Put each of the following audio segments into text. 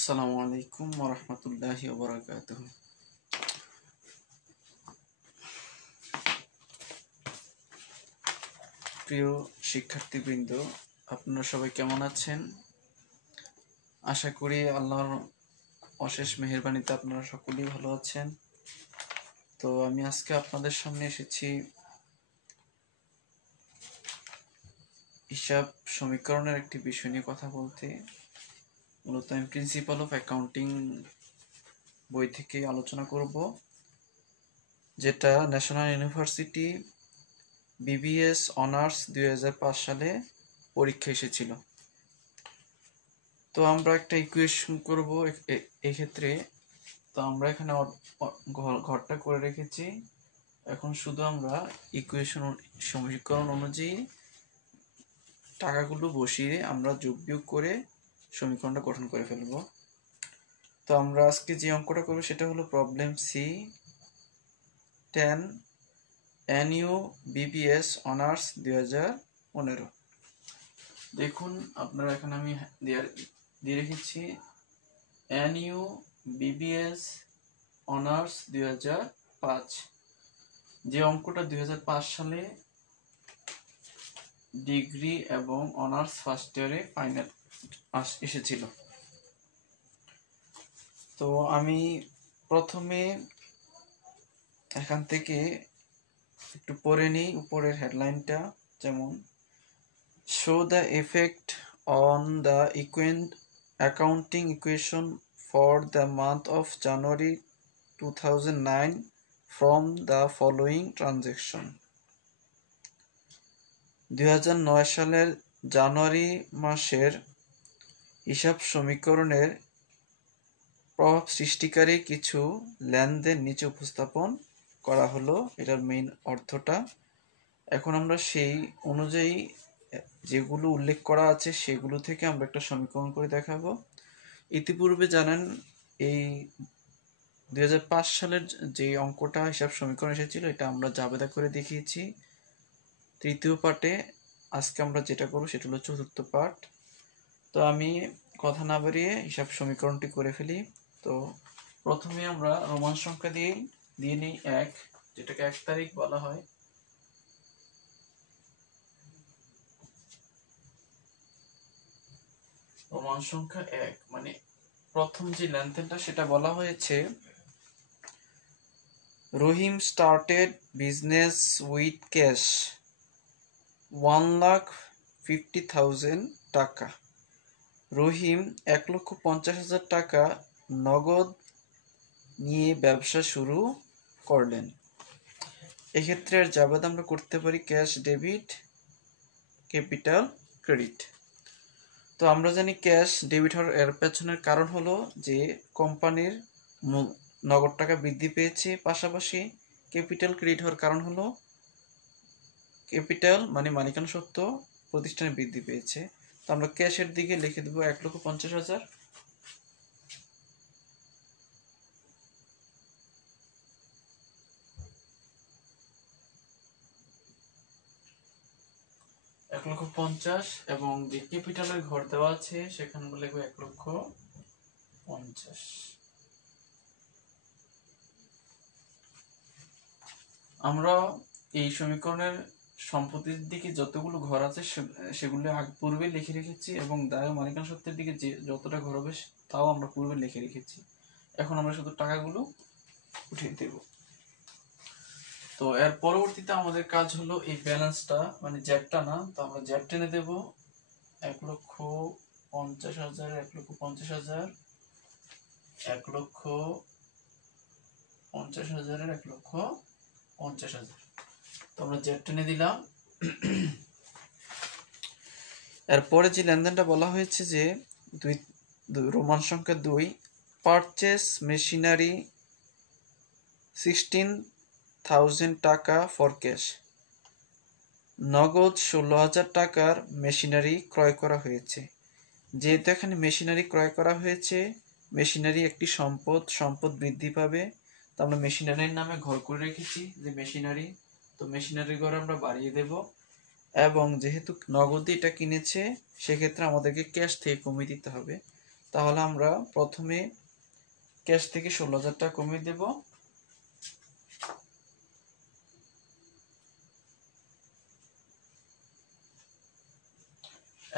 আসসালামু আলাইকুম ওয়া রাহমাতুল্লাহি ওয়া বারাকাতুহু। প্রিয় শিক্ষার্থীবৃন্দ, আপনারা সবাই কেমন আছেন? আশা করি আল্লাহর অশেষ মেহেরবানিতে আপনারা সকলেই ভালো আছেন। তো আমি আজকে আপনাদের সামনে এসেছি হিসাব সমীকরণের একটি বিষয় নিয়ে কথা বলতে। মূলত আমি প্রিন্সিপাল অফ অ্যাকাউন্টিং বই থেকে আলোচনা করব, যেটা ন্যাশনাল ইউনিভার্সিটি বিবিএস অনার্স 2005 সালে পরীক্ষা এসেছিল। তো আমরা একটা ইকুয়েশন করব এক্ষেত্রে। তো আমরা এখানে ঘরটা করে রেখেছি। এখন শুধু আমরা ইকুয়েশন সমীকরণ অনুযায়ী টাকাগুলো বসিয়ে আমরা যোগ বিয়োগ করে সমীকরণটা গঠন করে ফেলব। তো আমরা আজকে যে অঙ্কটা করব সেটা হলো problem C 10 NU BBS honours 2015। দেখুন আপনারা এখানে আমি দিয়ে রেখেছি NU BBS অনার্স 2005। যে অঙ্কটা 2005 সালে ডিগ্রি এবং অনার্স ফার্স্ট ইয়ারে ফাইনাল এসেছিল। তো আমি প্রথমে এখান থেকে একটু পড়ে নিই উপরের হেডলাইনটা, যেমন show the effect on the accounting equation for the month of January 2009 from the following transaction. 2009 সালের জানুয়ারি মাসের হিসাব সমীকরণের প্রভাব সৃষ্টিকারী কিছু লেনদেন নিচে উপস্থাপন করা হলো, এটার মেইন অর্থটা। এখন আমরা সেই অনুযায়ী যেগুলো উল্লেখ করা আছে সেগুলো থেকে আমরা একটা সমীকরণ করে দেখাবো। ইতিপূর্বে জানেন এই 2005 সালের যে অঙ্কটা হিসাব সমীকরণ এসেছিল এটা আমরা জাবেদা করে দেখিয়েছি তৃতীয় পার্টে। আজকে আমরা যেটা করবো সেটা হলো চতুর্থ পার্ট। তো আমি কথা না বাড়িয়ে হিসাব সমীকরণটি করে ফেলি। তো প্রথমে আমরা রোমান সংখ্যা দিয়ে নিই 1, যেটাকে 1 তারিখ বলা হয়। রোমান সংখ্যা 1 মানে প্রথম যে লেনদেনটা সেটা বলা হয়েছে রহিম স্টার্টেড বিজনেস উইথ ক্যাশ 1,50,000 টাকা। রহিম 1,50,000 টাকা নগদ নিয়ে ব্যবসা শুরু করলেন। এক্ষেত্রে জাবেদা আমরা করতে পারি ক্যাশ ডেবিট, ক্যাপিটাল ক্রেডিট। তো আমরা জানি ক্যাশ ডেবিট হওয়ার এর পেছনের কারণ হলো যে কোম্পানির নগদ টাকা বৃদ্ধি পেয়েছে, পাশাপাশি ক্যাপিটাল ক্রেডিট হওয়ার কারণ হলো ক্যাপিটাল মানে মালিকানা সত্ত্ব প্রতিষ্ঠানে বৃদ্ধি পেয়েছে। তো আমরা ক্যাশের দিকে লিখে দেবো 1,50,000। এবং যে ক্যাপিটালের ঘর দেওয়া আছে সেখানে আমরা লিখবো 1,50,000। আমরা এই সমীকরণের সম্পত্তির দিকে যতগুলো ঘর আছে সেগুলো পূর্বে লিখে রেখেছি, এবং দায় মালিকানা সত্ত্বের দিকে যে যতটা ঘর হবে তাও আমরা পূর্বে লিখে রেখেছি। এখন আমরা শুধু টাকাগুলো উঠিয়ে দেব। তো এর পরবর্তীতে আমাদের কাজ হলো এই ব্যালেন্সটা মানে জ্যাবটা না, তো আমরা জ্যাব টেনে দেব 1,50,000, 1,50,000, 1,50,000, 1,50,000। তো আমরা জ্যাব টেনে দিলাম। এরপরে যে লেনদেনটা বলা হয়েছে যে রোমান সংখ্যা 2 পারচেস মেশিনারি 16,000 টাকা ফর ক্যাশ। নগদ 16,000 টাকার মেশিনারি ক্রয় করা হয়েছে। যেহেতু এখানে মেশিনারি ক্রয় করা হয়েছে, মেশিনারি একটি সম্পদ বৃদ্ধি পাবে। তো আমরা মেশিনারির নামে ঘর করে রেখেছি যে মেশিনারি, তো মেশিনারি ঘর আমরা বাড়িয়ে দেব। এবং যেহেতু নগদে এটা কিনেছে সেক্ষেত্রে আমাদেরকে ক্যাশ থেকে কমিয়ে দিতে হবে। তাহলে আমরা প্রথমে ক্যাশ থেকে 16,000 টাকা কমিয়ে দেব।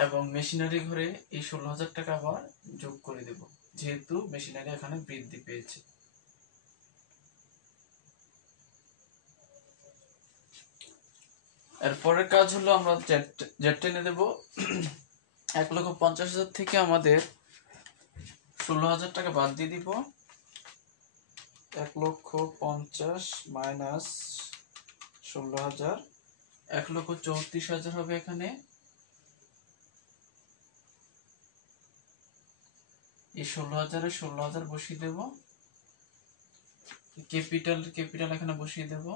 এবং মেশিনারি ঘরে এই 16,000 টাকা আবার যোগ করে দেব, যেহেতু মেশিনারি এখানে বৃদ্ধি পেয়েছে। এরপরের কাজ হলো আমরা জেড টেনে দেব। 1,50,000 থেকে আমাদের 16,000 টাকা বাদ দিয়ে দিব। 1,50,000 মাইনাস 16,000, 1,34,000 হবে এখানে। এই 16,000 এ 16,000 বসিয়ে দেব। ক্যাপিটাল এখানে বসিয়ে দেব।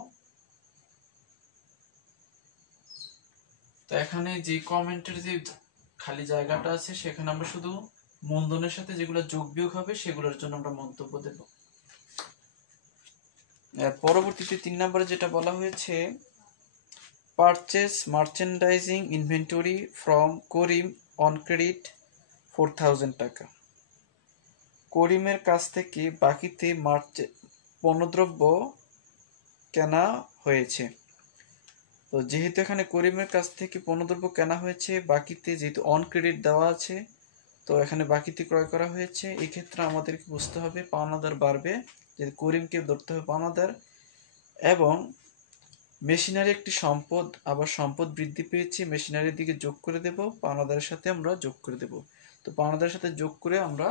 তো এখানে যে কমেন্টের যে খালি জায়গাটা আছে সেখানে আমরা শুধু মূলধনের সাথে যেগুলো যোগ বিয়োগ হবে সেগুলোর জন্য আমরা মন্তব্য দেব। পরবর্তীতে 3 নম্বরে যেটা বলা হয়েছে, purchase merchandising inventory from Karim on credit 4,000 টাকা। করিমের কাছ থেকে বাকিতে পণ্যদ্রব্য কেনা হয়েছে। তো যেহেতু এখানে করিমের কাছ থেকে পণ্যদ্রব্য কেনা হয়েছে, বাকিতে যেহেতু অন ক্রেডিট দেওয়া আছে, তো এখানে বাকিতে ক্রয় করা হয়েছে। এই ক্ষেত্রে আমাদেরকে বুঝতে হবে পাওনাদার বাড়বে, যে করিমকে ধরতে হবে পাওনাদার। এবং মেশিনারি একটি সম্পদ, আবার সম্পদ বৃদ্ধি পেয়েছে, মেশিনারির দিকে যোগ করে দেব, পাওনাদারের সাথে আমরা যোগ করে দেব। তো পাওনাদারের সাথে যোগ করে আমরা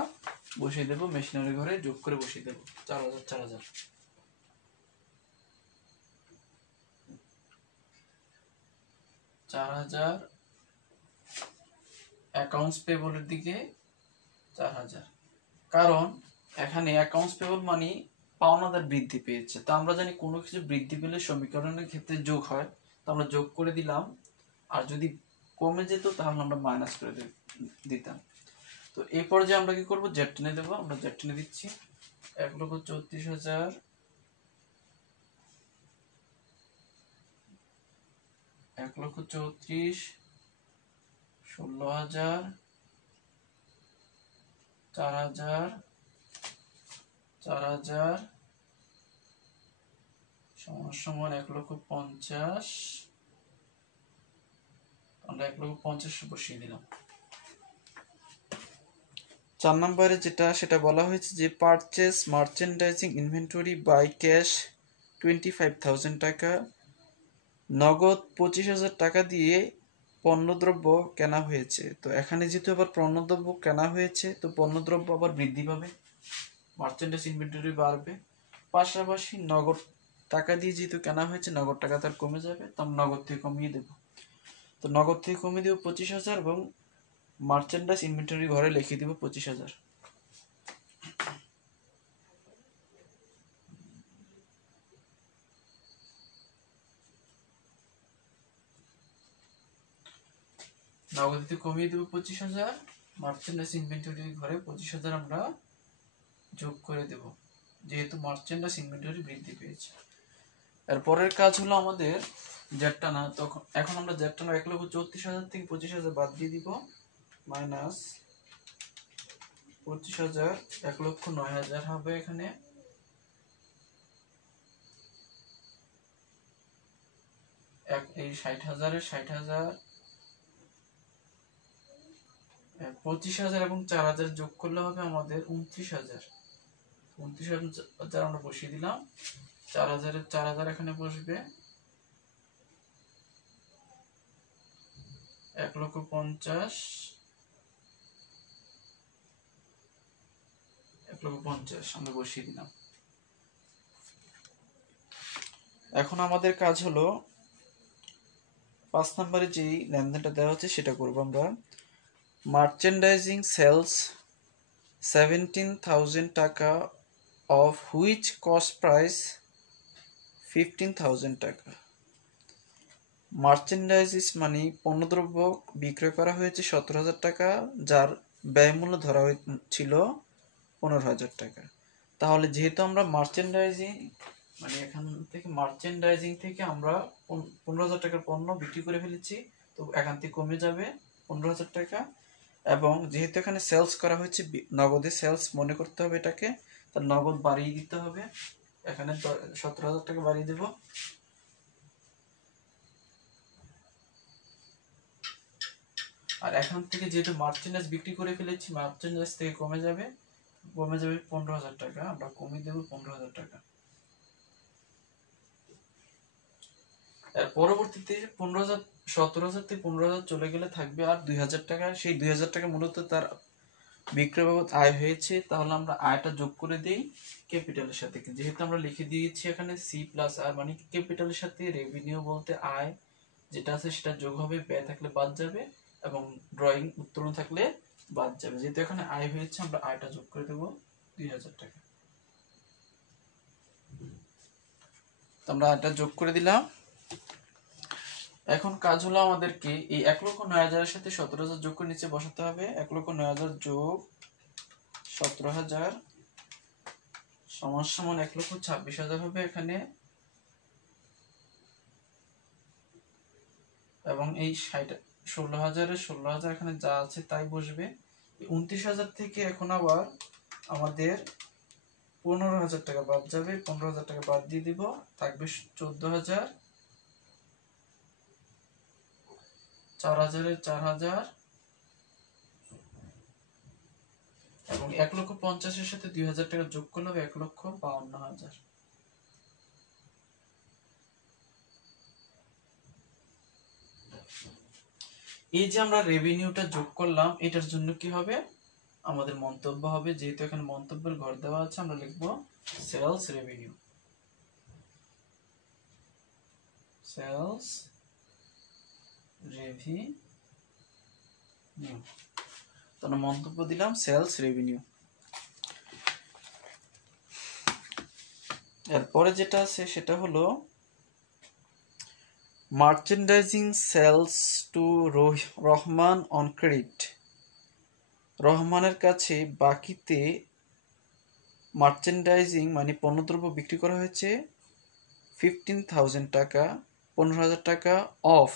বসিয়ে দেব, মেশিনারি ঘরে যোগ করে বসিয়ে দেব 4,000 4,000। অ্যাকাউন্টস পেবলের দিকে 4,000, কারণ এখানে অ্যাকাউন্টস পেবল মানে পাওনাদার বৃদ্ধি পেয়েছে। তো আমরা জানি কোনো কিছু বৃদ্ধি পেলে সমীকরণের ক্ষেত্রে যোগ হয়, তো আমরা যোগ করে দিলাম, আর যদি কমে যেত তাহলে আমরা মাইনাস করে দিতাম। তো এই পর্যায়ে আমরা কি করবো, জেড টেনে দেবো। আমরা জেড টেনে দিচ্ছি। 1,34,000, 1,34,000, 16,000, 4,000, 4,000 সমান 1,50,000। আমরা 1,50,000 বসিয়ে দিলাম। 4 নম্বরে যেটা সেটা বলা হয়েছে যে purchase merchandising inventory by cash 25,000 টাকা, নগদ 25,000 টাকা দিয়ে পণ্যদ্রব্য কেনা হয়েছে। তো এখানে যেহেতু আবার পণ্যদ্রব্য কেনা হয়েছে, তো পণ্যদ্রব্য আবার বৃদ্ধি পাবে, মার্চেন্ডাইজ ইনভেন্টরি বাড়বে। পাশাপাশি নগদ টাকা দিয়ে যেহেতু কেনা হয়েছে, নগদ টাকা তার কমে যাবে, তো আমরা নগদ থেকে কমিয়ে দেব। তো নগদ থেকে কমিয়ে দেব 25,000 এবং মার্চেন্ডাইজ ইনভেন্টরি ঘরে লিখে দিব 25,000। নগদ থেকে কমিয়ে দেব 25,000, মার্চেন্ডাইজ ইনভেন্টরি ঘরে 25,000 আমরা যোগ করে দেব, যেহেতু মার্চেন্ডাইজ ইনভেন্টরি বৃদ্ধি পেয়েছে। এর পরের কাজ হলো আমাদের জেড টানা। তখন এখন আমরা জেড টানা 1,34,000 থেকে 25,000 বাদ দিয়ে দিব, মাইনাস 25,000, 1,09,000 হবে এখানে। এই 60,000 60,000, 25,000 এবং 4,000 যোগ করলে হবে আমাদের 29,000। 29,000 আমরা বসিয়ে দিলাম। 4,000 এখানে বসবে। 1,50,000, 1,50,000 আমরা বসিয়ে দিলাম। এখন আমাদের কাজ হলো 5 নম্বরে যে লেনদেনটা দেওয়া হচ্ছে সেটা করবো আমরা। মার্চেন্ডাইজিং সেলস 17,000 টাকা, অফ হুইচ কস্ট প্রাইস 15,000 টাকা। মার্চেন্ডাইজিস মানে পণ্যদ্রব্য বিক্রয় করা হয়েছে 17,000 টাকা, যার ব্যয়মূল্য ধরা হয়েছিল 15,000 টাকা। তাহলে যেহেতু আমরা মার্চেন্ডাইজিং মানে এখান থেকে মার্চেন্ডাইজিং থেকে আমরা 15,000 টাকার পণ্য বিক্রি করে ফেলেছি, তো এখান থেকে কমে যাবে 15,000 টাকা। এবং যেহেতু এখানে সেলস করা হয়েছে নগদে সেলস মনে করতে হবে এটাকে, তার নগদ বাড়িয়ে দিতে হবে। এখানে 17,000 টাকা বাড়িয়ে দেব। আর এখান থেকে যেহেতু মার্চেন্ডাইজ বিক্রি করে ফেলেছি, মার্চেন্ডাইজ থেকে কমে যাবে 15,000 টাকা, আমরা কমিয়ে দেবো 15,000 টাকা। এর পরবর্তীতে 15,000 17,000 থেকে 15,000 চলে গেলে থাকবে আর 2,000 টাকা। সেই 2,000 টাকা মূলত তার বিক্রয় বাবদ আয় হয়েছে, তাহলে আমরা আয়টা যোগ করে দেই ক্যাপিটালের সাথে। যেহেতু আমরা লিখে দিয়েছি এখানে সি প্লাস আর, মানে ক্যাপিটালের সাথে রেভিনিউ বলতে আয় যেটা আছে সেটা যোগ হবে, ব্যয় থাকলে বাদ যাবে এবং ড্রয়িং উত্তোলন থাকলে বাদ যাবে। যেহেতু এখানে আয় হয়েছে আমরা আয়টা যোগ করে দেবো 2,000 টাকা। তো আমরা আয়টা যোগ করে দিলাম। এখন কাজ হলো আমাদেরকে এই 1,09,000 সাথে 17,000 যোগ করে নিচে বসাতে হবে। 1,09,000 যোগ 17,000 সমান সমান 1,26,000 হবে এখানে, এবং এই 16,000 এখানে যা আছে তাই বসবে। 29,000 থেকে এখন আবার আমাদের 15,000 টাকা বাদ যাবে, 15,000 টাকা বাদ দিয়ে দিব, থাকবে 14,000, 4,000 4,000 এবং 1,50,000 সাথে 2,000 টাকা যোগ করলে 1,52,000। এই যে আমরা রেভিনিউটা যোগ করলাম, এটার জন্য কি হবে, আমাদের মন্তব্য হবে। যেহেতু এখানে মন্তব্যের ঘর দেওয়া আছে, আমরা লিখবো সেলস রেভিনিউ। সেলস রেভিনিউ, তাহলে মন্তব্য দিলাম সেলস রেভিনিউ। এরপরে যেটা আছে সেটা হলো merchandising sales to Rahman on credit. রহমানের কাছে বাকিতে মার্চেন্ডাইজিং মানে পণ্যদ্রব্য বিক্রি করা হয়েছে 15,000 টাকা, 15,000 টাকা অফ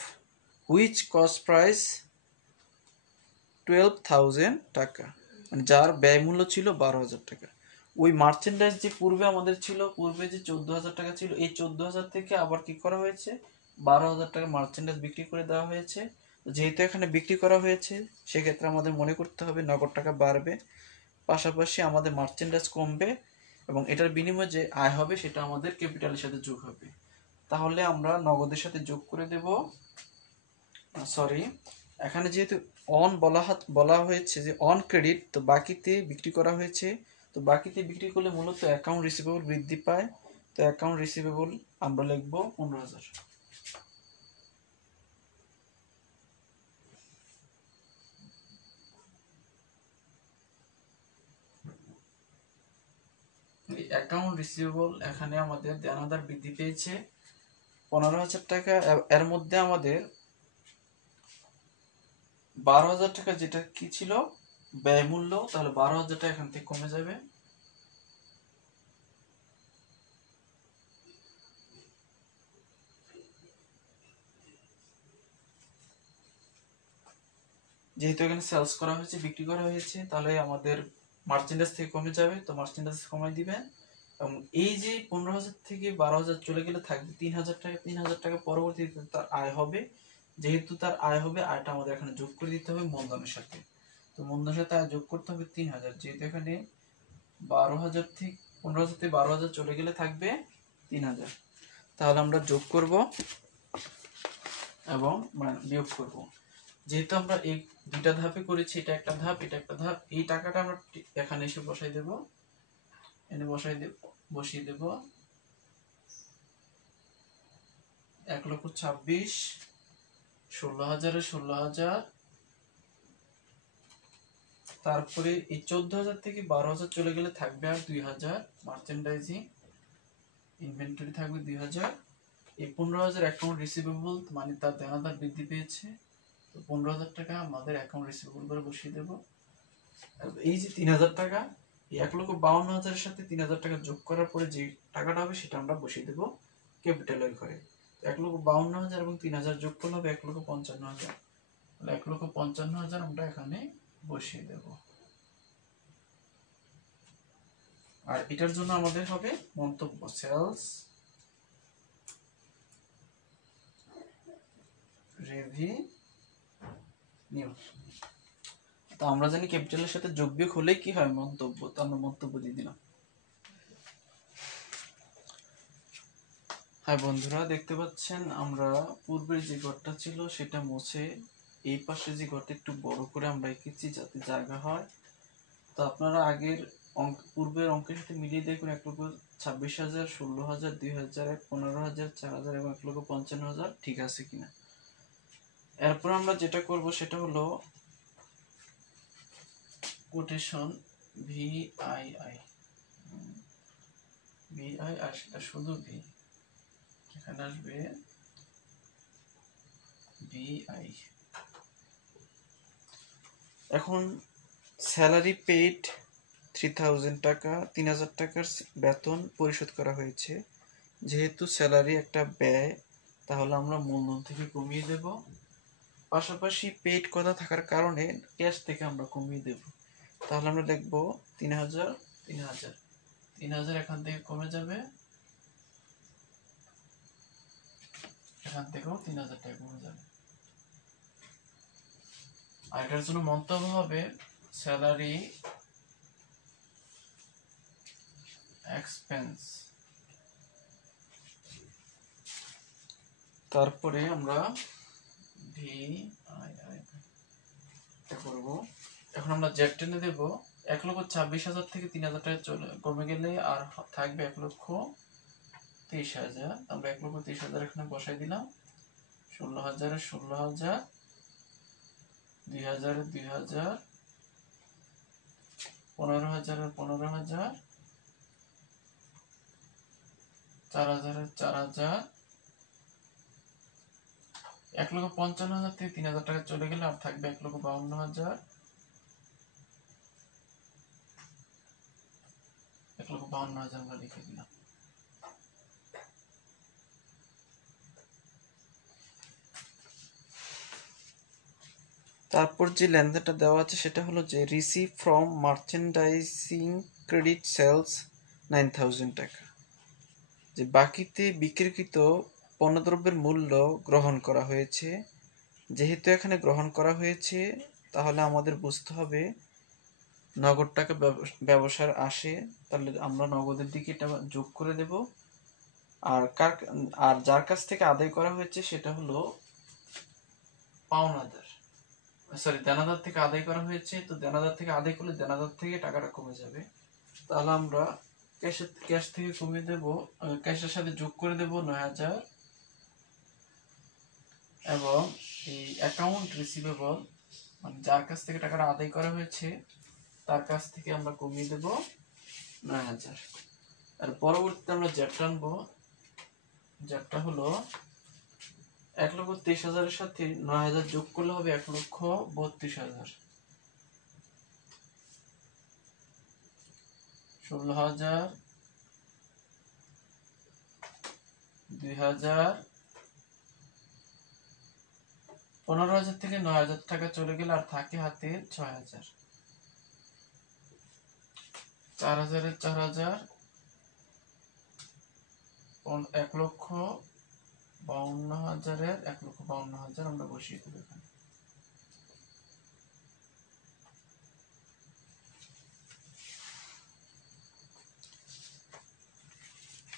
হুইচ কস্ট প্রাইস 12,000 টাকা, মানে যার ব্যয় মূল্য ছিল 12,000 টাকা। ওই মার্চেন্ডাইজ যে পূর্বে আমাদের ছিল, পূর্বে যে 14,000 টাকা ছিল, এই 14,000 থেকে আবার কি করা হয়েছে, 12,000 টাকা মার্চেন্ডাইজ বিক্রি করে দেওয়া হয়েছে। যেহেতু এখানে বিক্রি করা হয়েছে, সেক্ষেত্রে আমাদের মনে করতে হবে নগদ টাকা বাড়বে, পাশাপাশি আমাদের মার্চেন্ডাইজ কমবে, এবং এটার বিনিময়ে যে আয় হবে সেটা আমাদের ক্যাপিটালের সাথে যোগ হবে। তাহলে আমরা নগদের সাথে যোগ করে দেব, সরি, এখানে যেহেতু অন বলা হয়েছে যে অন ক্রেডিট, তো বাকিতে বিক্রি করা হয়েছে, তো বাকিতে বিক্রি করলে মূলত অ্যাকাউন্ট রিসিভেবল বৃদ্ধি পায়। তো অ্যাকাউন্ট রিসিভেবল আমরা লিখব 15,000। অ্যাকাউন্ট রিসিভেবল এখানে আমাদের দেনাদার বৃদ্ধি পেয়েছে 15,000 টাকা। এর মধ্যে আমাদের 12,000 টাকা যেটা কি ছিল ব্যয় মূল্য, তাহলে 12,000 টাকা এখান থেকে কমে যাবে। যেহেতু এখানে সেলস করা হয়েছে, বিক্রি করা হয়েছে, তাহলে আমাদের মার্চেন্ডাইজ থেকে কমে যাবে, তো মার্চেন্ডাইজ কমাই দিবেন। এবং এই যে 15,000 থেকে 12,000 চলে গেলে থাকবে 3,000 টাকা। 3,000 টাকা পরবর্তীতে তার আয় হবে। যেহেতু তার আয় হবে, আয়টা আমাদের এখানে যোগ করে দিতে হবে মূলধনের সাথে। তো মূলধনের সাথে আয় যোগ করতে হবে 3,000। যেহেতু এখানে 12,000 থেকে 15,000 থেকে 12,000 চলে গেলে থাকবে 3,000। তাহলে আমরা যোগ করব এবং বিয়োগ করব। যেহেতু আমরা এই দুইটা ধাপে করেছি, এটা একটা ধাপ, এটা একটা ধাপ, এই টাকাটা আমরা এখানে এসে বসাই দেব, এনে বসিয়ে দেব 1,26,000, 16,000 16,000, তারপরে এই 14,000 থেকে 12,000 চলে গেলে থাকবে আর 2,000 মার্চেন্ডাইজিং ইনভেন্টরি থাকবে 2,000। এই 15,000 অ্যাকাউন্ট রিসিভেবল, মানে তার দেনাদার বৃদ্ধি পেয়েছে, তো 15,000 টাকা আমাদের অ্যাকাউন্ট রিসিভেবল করে বসিয়ে দেব। এই যে 3,000 টাকা, এই 1,52,000 সাথে 3,000 টাকা যোগ করার পরে যে টাকাটা হবে সেটা আমরা বসিয়ে দেব ক্যাপিটালের ঘরে। 1,52,000 এবং 3,000 যোগ করলে হবে 1,55,000। 1,55,000 আমরা এখানে বসিয়ে দেব। আর এটার জন্য আমাদের হবে মন্তব্য সেলস রেভিনিউ। তো আমরা জানি ক্যাপিটালের সাথে যোগ বিয়োগ হলেই কি হয়, মন্তব্য। তো আমরা মন্তব্য দিয়ে দিলাম। হ্যাঁ বন্ধুরা, দেখতে পাচ্ছেন আমরা পূর্বের যে ঘরটা ছিল সেটা মুছে এই পাশে যে ঘরটা একটু বড় করে আমরা এঁকেছি যাতে জায়গা হয়। তো আপনারা আগের পূর্বের অঙ্কের সাথে মিলিয়ে দেখুন 1,26,000, 16,000, 2,000, 15,000, 4,000 এবং 1,55,000 ঠিক আছে কিনা। এরপর আমরা যেটা করব সেটা হলো কোটেশন VII আর সেটা শুধু ভি, এখানে আসবে VI। এখন স্যালারি পেইড 3,000 টাকা, 3,000 টাকার বেতন পরিশোধ করা হয়েছে। যেহেতু স্যালারি একটা ব্যয়, তাহলে আমরা মূলধন থেকে কমিয়ে দেব। পাশাপাশি পেইড কথা থাকার কারণে ক্যাশ থেকে আমরা কমিয়ে দেব। তাহলে আমরা লিখব 3,000, 3,000, 3,000 এখান থেকে কমে যাবে, এখান থেকেও 3,000 টাকা কমে যাবে। আর এটার জন্য মন্তব্য হবে স্যালারি এক্সপেন্স। তারপরে আমরা VII করব। এখন আমরা জেড টেনে দেব। 1,26,000 থেকে 3,000 টাকা কমে গেলে আর থাকবে 1,30,000। আমরা 1,30,000 এখানে বসাই দিলাম। 16,000 এর 16,000, 2,000 এর 2,000, 15,000 এর 15,000, 4,000 এর 4,000। 1,55,000 থেকে 3,000 টাকা চলে গেলে আর থাকবে 1,52,000, 1,52,000 আমরা লিখে দিলাম। তারপর যে লেনদেনটা দেওয়া আছে সেটা হলো যে receive from merchandising credit sales 9,000 টাকা, যে বাকিতে বিক্রিকৃত পণ্যদ্রব্যের মূল্য গ্রহণ করা হয়েছে। যেহেতু এখানে গ্রহণ করা হয়েছে তাহলে আমাদের বুঝতে হবে নগদ টাকা ব্যবসার আসে, তাহলে আমরা নগদের দিকে এটা যোগ করে দেব। আর যার কাছ থেকে আদায় করা হয়েছে সেটা হলো পাওনাদার, সরি দেনাদার থেকে আদায় করা হয়েছে। তো দেনাদার থেকে আদায় করলে দেনাদার থেকে টাকাটা কমে যাবে। তাহলে আমরা ক্যাশ থেকে কমিয়ে দেব, ক্যাশের সাথে যোগ করে দেব 9,000 এবং এই অ্যাকাউন্ট রিসিভেবল মানে যার কাছ থেকে টাকাটা আদায় করা হয়েছে তার কাছ থেকে আমরা কমিয়ে দেব 9,000। আর পরবর্তীতে আমরা জেড টানবো। জেডটা হলো 1,30,000 এর সাথে 9,000 যোগ করলে হবে 1,32,000, 16,000, 2,000, 15,000 থেকে 9,000 টাকা চলে গেলে আর থাকে হাতে 6,000, 4,000 এর 4,000, 1,52,000 এর 1,52,000 আমরা বসিয়ে দেব এখানে।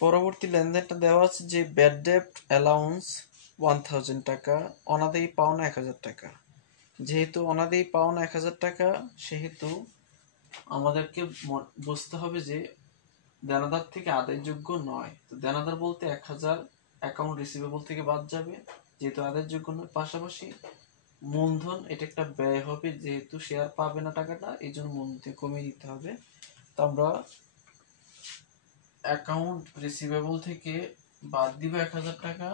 পরবর্তী লেনদেনটা দেওয়া আছে যে ব্যাড ডেট অ্যালাউন্স 1,000 টাকা, অনাদায়ী পাওনা 1,000 টাকা। যেহেতু অনাদায়ী পাওনা 1,000 টাকা সেহেতু আমাদেরকে বুঝতে হবে যে দেনাদার থেকে আদায়যোগ্য নয়। তো দেনাদার বলতে 1,000 অ্যাকাউন্ট রিসিভেবল থেকে বাদ যাবে, যেহেতু আদায়যোগ্য নয়। পাশাপাশি মূলধন, এটা একটা ব্যয় হবে, যেহেতু শেয়ার পাবে না টাকাটা, এই জন্য মূলধন থেকে কমিয়ে দিতে হবে। তো আমরা অ্যাকাউন্ট রিসিভেবল থেকে বাদ দিব 1,000 টাকা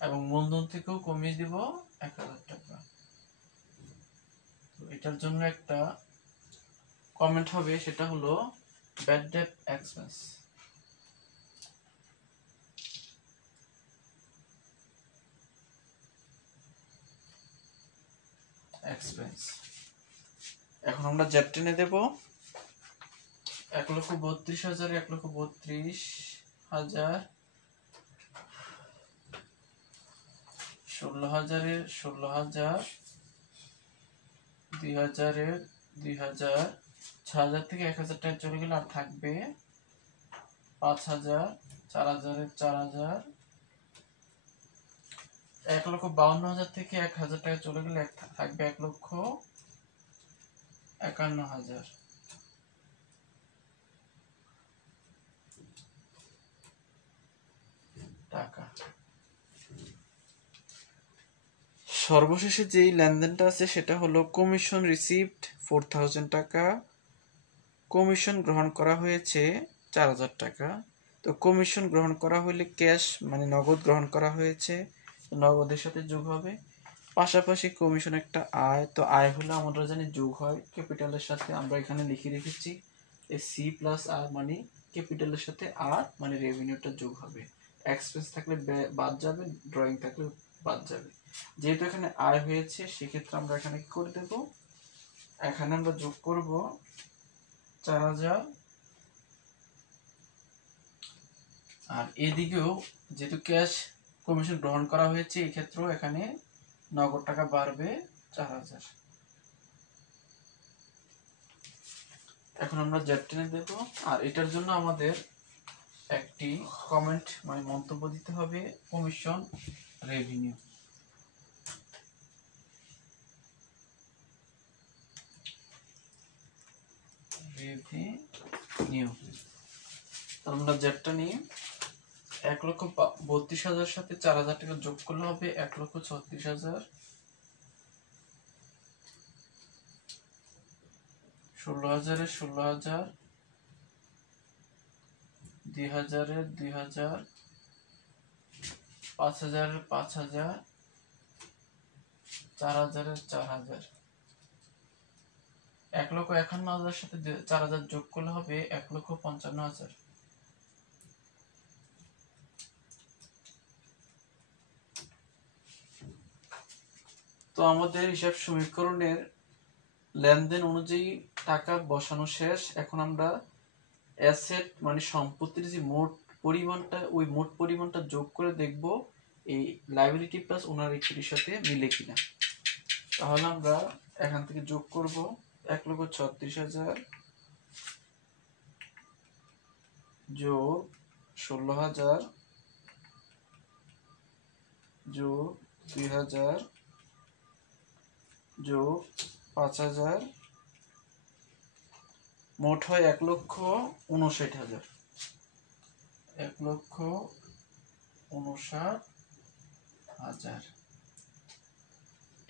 এবং মূলধন থেকেও কমিয়ে দিব 1,000 টাকা। তো এটার জন্য একটা কমেন্ট হবে, সেটা হলো ব্যাড ডেট এক্সপেন্স। এক্সপেন্স। এখন আমরা জেড টেনে দেব 1,32,000, 1,32,000, 16,000, 16,000, 2,000, 2,000, 6,000 থেকে 1,000 টাকা চলে গেলে আর থাকবে 5,000, 4,000, 4,000, 1,52,000 থেকে 1,000 টাকা চলে গেলে থাকবে 1,51,000 টাকা। সর্বশেষে যেই লেনদেনটা আছে সেটা হলো কমিশন রিসিভড 4,000 টাকা, কমিশন গ্রহণ করা হয়েছে 4,000 টাকা। তো কমিশন গ্রহণ করা হলে ক্যাশ মানে নগদ গ্রহণ করা হয়েছে, নগদের সাথে যোগ হবে। পাশাপাশি কমিশন একটা আয়, তো আয় হলে আমরা জানি যোগ হয় ক্যাপিটালের সাথে, আমরা এখানে লিখে রেখেছি সি প্লাস আর মানে ক্যাপিটালের সাথে আর মানে রেভিনিউটা যোগ হবে। এক্সপেন্স থাকলে বাদ যাবে, ড্রয়িং থাকলে বাদ যাবে। যেহেতু এখানে আয় হয়েছে সেক্ষেত্রে আমরা এখানে কি করে দেব, এখানে আমরা যোগ করব 4,000, আর এদিকেও যেহেতু ক্যাশ কমিশন গ্রহণ করা হয়েছে এই ক্ষেত্রেও এখানে নগদ টাকা বাড়বে 4,000। এখন আমরা জেড টেনে দেব, আর এটার জন্য আমাদের একটি কমেন্ট মানে মন্তব্য দিতে হবে, কমিশন রেভিনিউ। আমরা জেডটা নিয়ে 1,32,000 সাথে 4,000 টাকা যোগ করলে হবে 1,36,000, 16,000, 16,000, 2,000, 2,000, 5,000, 5,000, 4,000, 4,000, 1,51,000 সাথে 4,000 যোগ করলে হবে 1,55,000। তো আমাদের হিসাব সমীকরণের লেনদেন অনুযায়ী টাকা বসানো শেষ। এখন আমরা অ্যাসেট মানে সম্পত্তির যে মোট পরিমাণটা, ওই মোট পরিমাণটা যোগ করে দেখব এই লায়াবিলিটি প্লাস ওনার ইকুইটির সাথে মিলে কিনা। তাহলে আমরা এখান থেকে যোগ করব 1,36,000 যোগ 16,000 যোগ 2,000 যোগ 5,000, মোট হয় 1,59,000, 1,59,000।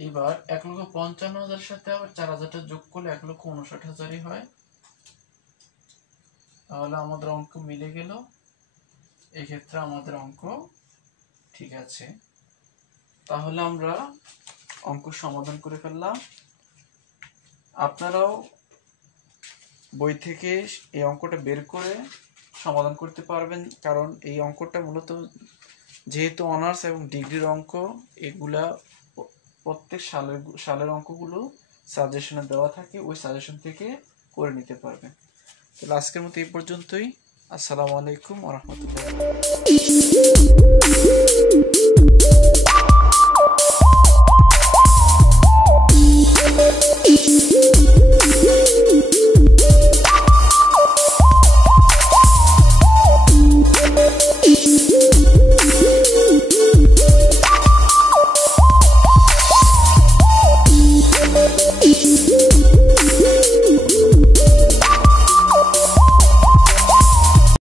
এবার 1,55,000 সাথে আবার 4,000টা যোগ করলে 1,59,000 হয়। তাহলে আমাদের অঙ্ক মিলে গেল, এক্ষেত্রে আমাদের অঙ্ক ঠিক আছে। তাহলে আমরা অঙ্ক সমাধান করে ফেললাম। আপনারাও বই থেকে এই অঙ্কটা বের করে সমাধান করতে পারবেন, কারণ এই অঙ্কটা মূলত যেহেতু অনার্স এবং ডিগ্রির অঙ্ক, এগুলা প্রত্যেক সালের অঙ্কগুলো সাজেশনে দেওয়া থাকে, ওই সাজেশন থেকে করে নিতে পারবেন। তাহলে আজকের মতো এই পর্যন্তই। আসসালামু আলাইকুম ওয়া রাহমাতুল্লাহ।